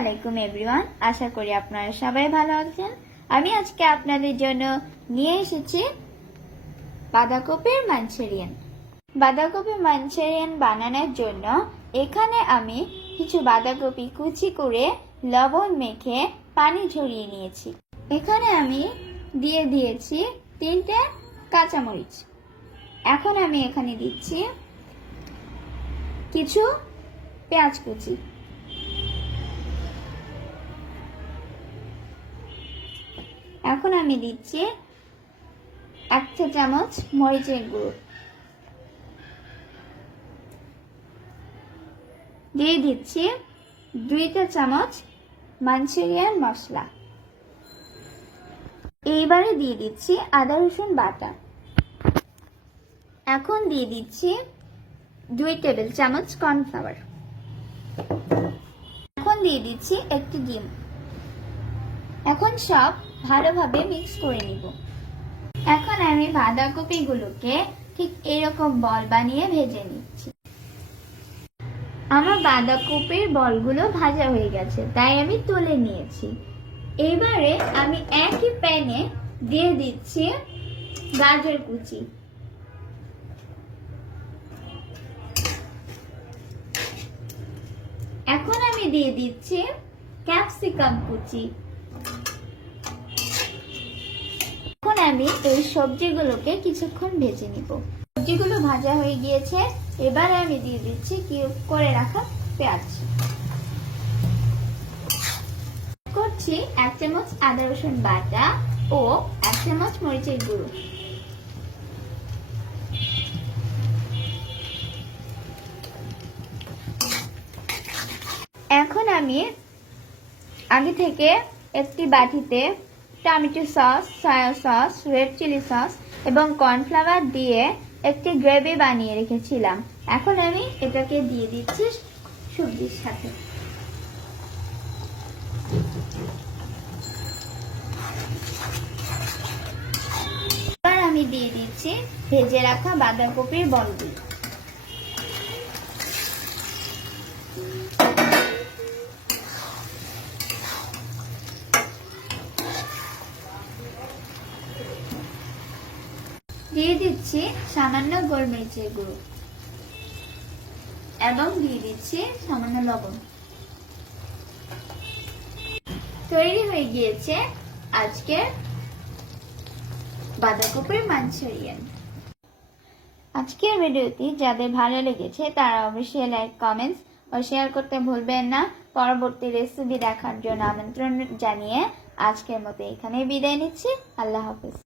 আলাইকুম এভরিওয়ান, আশা করি আপনারা সবাই ভালো আছেন। আমি আজকে আপনাদের জন্য নিয়ে এসেছি বাঁধাকপির মাঞ্চুরিয়ান। বাঁধাকপি মাঞ্চুরিয়ান বানানোর জন্য এখানে আমি কিছু বাঁধাকপি কুচি করে লবণ মেখে পানি ঝরিয়ে নিয়েছি। এখানে আমি দিয়ে দিয়েছি 3টে কাঁচামরিচ। এখন আমি এখানে দিচ্ছি কিছু পেঁয়াজ কুচি। এখন আমি দিচ্ছি 1 চা চামচ মরিচের গুঁড়ো, দিয়ে দিচ্ছি 2 চা চামচ মাঞ্চুরিয়ান মশলা। এইবারে দিয়ে দিচ্ছি আদা রসুন বাটা। এখন দিয়ে দিচ্ছি 2 টেবিল চামচ কর্নফ্লাওয়ার। এখন দিয়ে দিচ্ছি 1টি ডিম। এখন সব ভালোভাবে মিক্স করে নিব। এখন আমি বাঁধাকপিগুলোকে ঠিক এরকম বল বানিয়ে ভেজে নিচ্ছি। আমার বাঁধাকপির বলগুলো ভাজা হয়ে গেছে, তাই আমি তুলে নিয়েছি। এবারে আমি একই প্যানে দিয়ে দিচ্ছি গাজর কুচি। এখন আমি দিয়ে দিচ্ছি ক্যাপসিকাম কুচি। এখন আমি এই সবজিগুলোকে কিছুক্ষণ ভেজে নিব। সবজিগুলো ভাজা হয়ে গিয়েছে, এবার আমি দিয়ে দিচ্ছি কিউব করে রাখা পেঁয়াজ। করছি 1 চামচ আদা রসুন বাটা ও 1 চামচ মরিচের গুঁড়ো। এখন আমি আগে থেকে একটি বাটিতে tomato sauce, soya sauce, red chilli sauce এবং কর্নফ্লাওয়ার দিয়ে একটি গ্রেভি বানিয়ে রেখেছিলাম। এখন আমি এটাকে দিয়ে দিচ্ছি সবজির সাথে। এবার আমি দিয়ে দিচ্ছি ভেজে রাখা বাঁধাকপির বলগুলো। দিয়ে দিচ্ছি সামান্য গোলমরিচের গুঁড়ো এবং দিয়ে দিচ্ছি সামান্য লবণ। তৈরি হয়ে গিয়েছে আজকের বাঁধাকপির মাঞ্চুরিয়ান। আজকের ভিডিওটি যাদের ভালো লেগেছে তারা অবশ্যই লাইক, কমেন্টস ও শেয়ার করতে ভুলবেন না। পরবর্তী রেসিপি দেখার জন্য আমন্ত্রণ জানিয়ে আজকের মতো এখানে বিদায় নিচ্ছি। আল্লাহ হাফেজ।